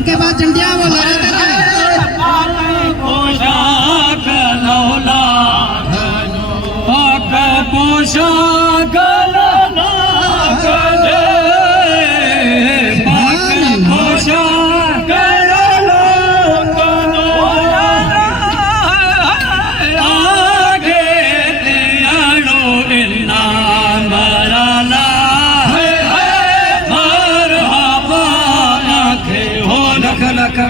उनके बाद चंडिया वो लड़ा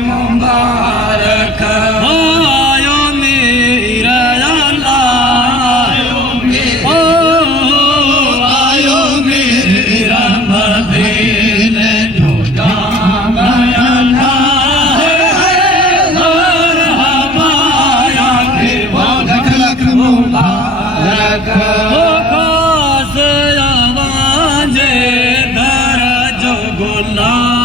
मुबारक आयो मेरा आयो मेरा मदीने जो लख मुबारक खास आवाजे दर जो गुलाम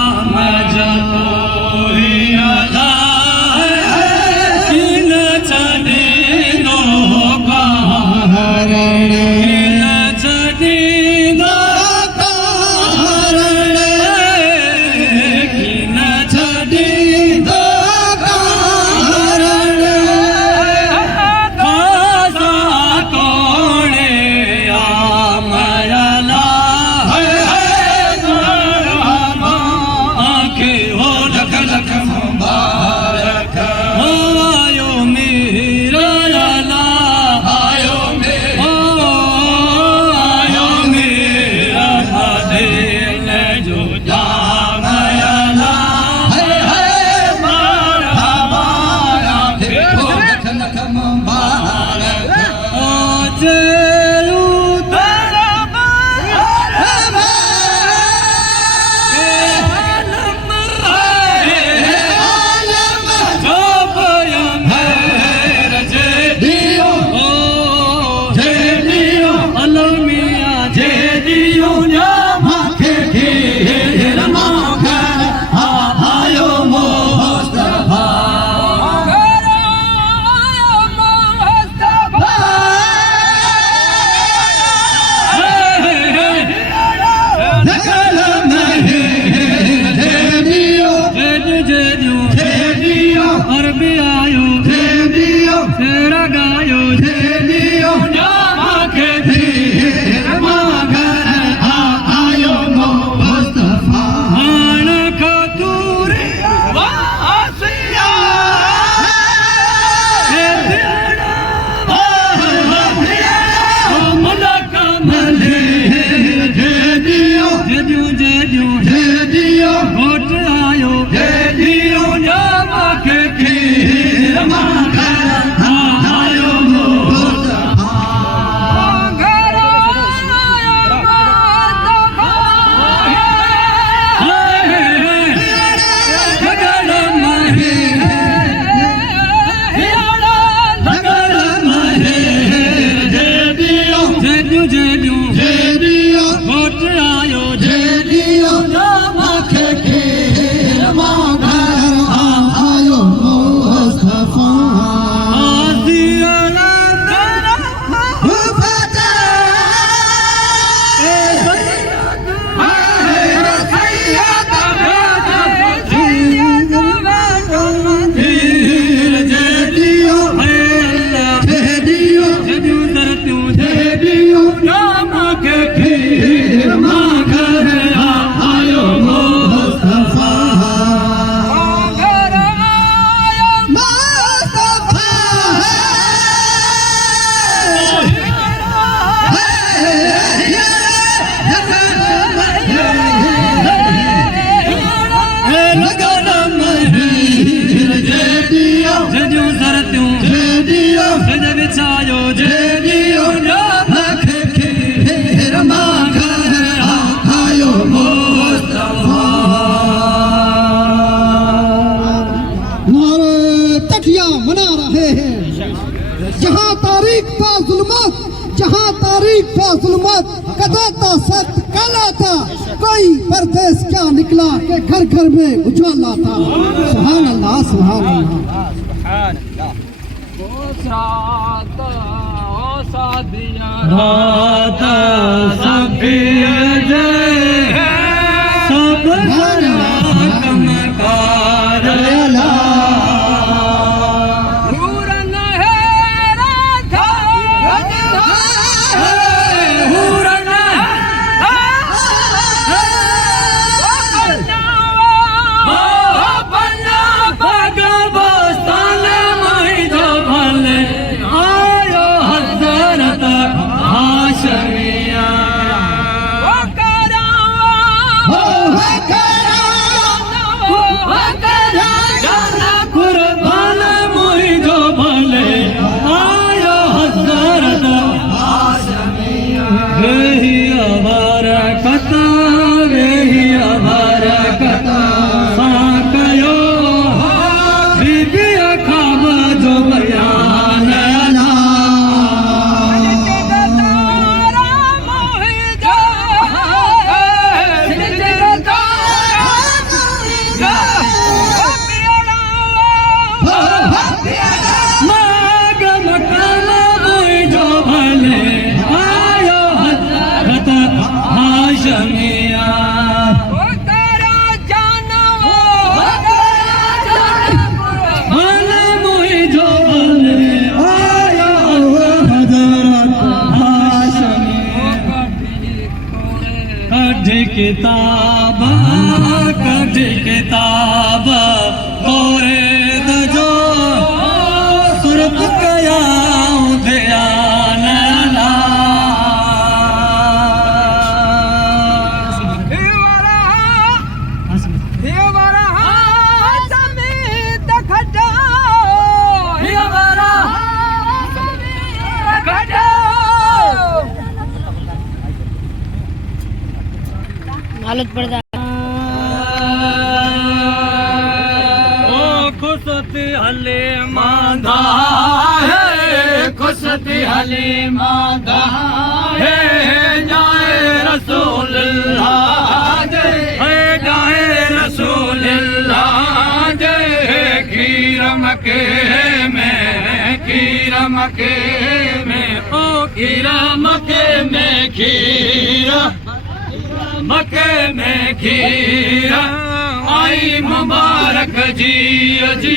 कदाता सख्त काला था, कोई परदेश क्या निकला के घर घर में उजाला था। सुभान अल्लाह, सुभान अल्लाह। सब किताब कढी किताब तोरे दजो सुरत कयाऊं ध्यान ला हालत पड़ता ओ खुशती हले मांधा है खुशती हले मांधा है जाए रसूलुल्लाह जाए रसूलुल्लाह जय खीर मके में ओ खीरा मके में खीरा मके में खीरा आई मुबारक जी अजी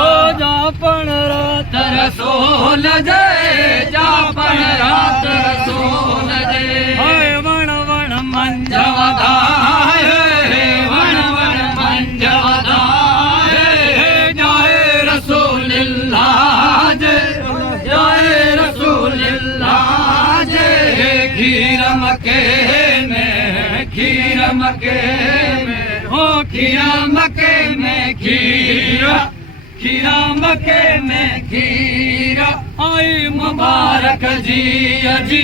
ओ जापन रात रसूल जय जापन रात रसूल जय वण वण मंजवदाय वण वण मंजवदाय जाए रसूलुल्लाह जाए रसूलुल्लाह खीर मके में हो खीरा मके में खीरा मके में खीरा आई मुबारक जी अजी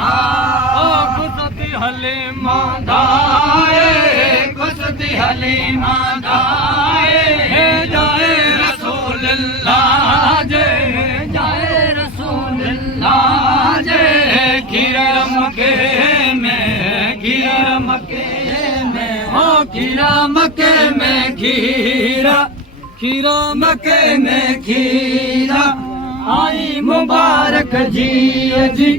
ओ खुशती हली मांधाए खुशती हली मांधाए जाए रसूलुल्लाह जाए रसूलुल्लाह खीरा मके में हो खीरा मके में खीरा मके में खीरा आई मुबारक जी अजी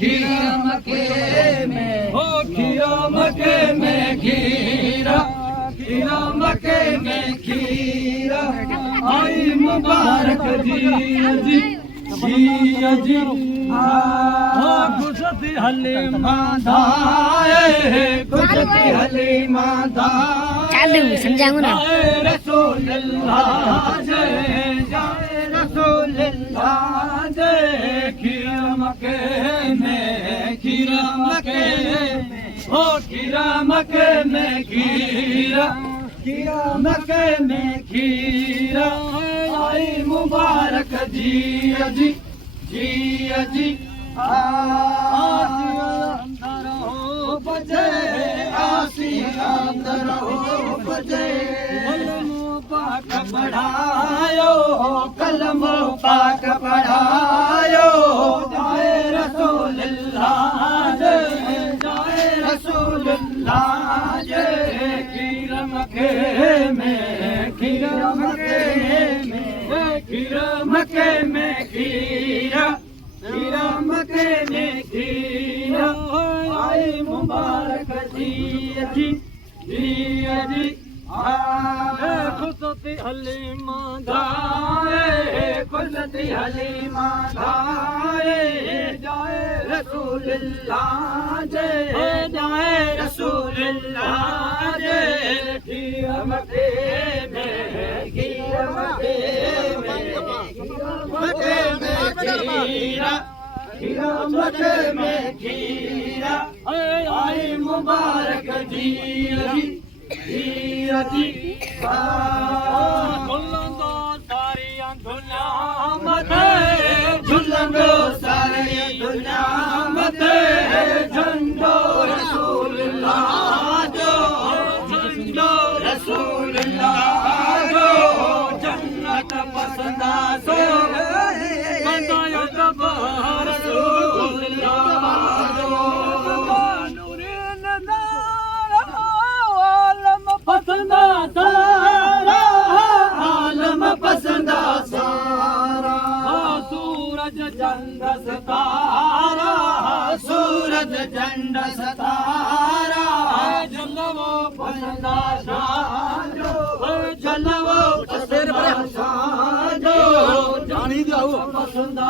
खीर मके में हो खीरा मके में खीरा मके में खीरा आई मुबारक जी हो खुशती हली मांधाए खुशती हली मांधाए चालू समझाऊंगा ना रसूलुल्लाह जाए रसूलुल्लाह खीरा मके में हो खीरा मके में खीरा मके में खीरा आई मुबारक जी अंदर हो बजे आसी अंदर हो बजे पाक पढ़ायो कलम पाक पढ़ायो जाए रसूलुल्लाह जाए रसूलुल्लाह खीर मके में खीरा मके में खीरा आई मुबारक जी खुशती हली मांधाए जाए रसूलुल्लाह जाए रसूलुल्लाह खीर मके में खीरा मके में खीरा आई मुबारक जी झुलंदो सारियां दुनिया मथे झुलंदो सारियां दुनिया मथे झंडो रसूलुल्लाह जो झंडो रसूलुल्लाह जो जन्नत पसंदा सो बंदायो तबार रसूलुल्लाह जो नूरे नदार चंद सितारा सूरज चंद सितारा जलवो पसंदा शांजो जलवो पसंदा शांजो जानी जाओ पसंदा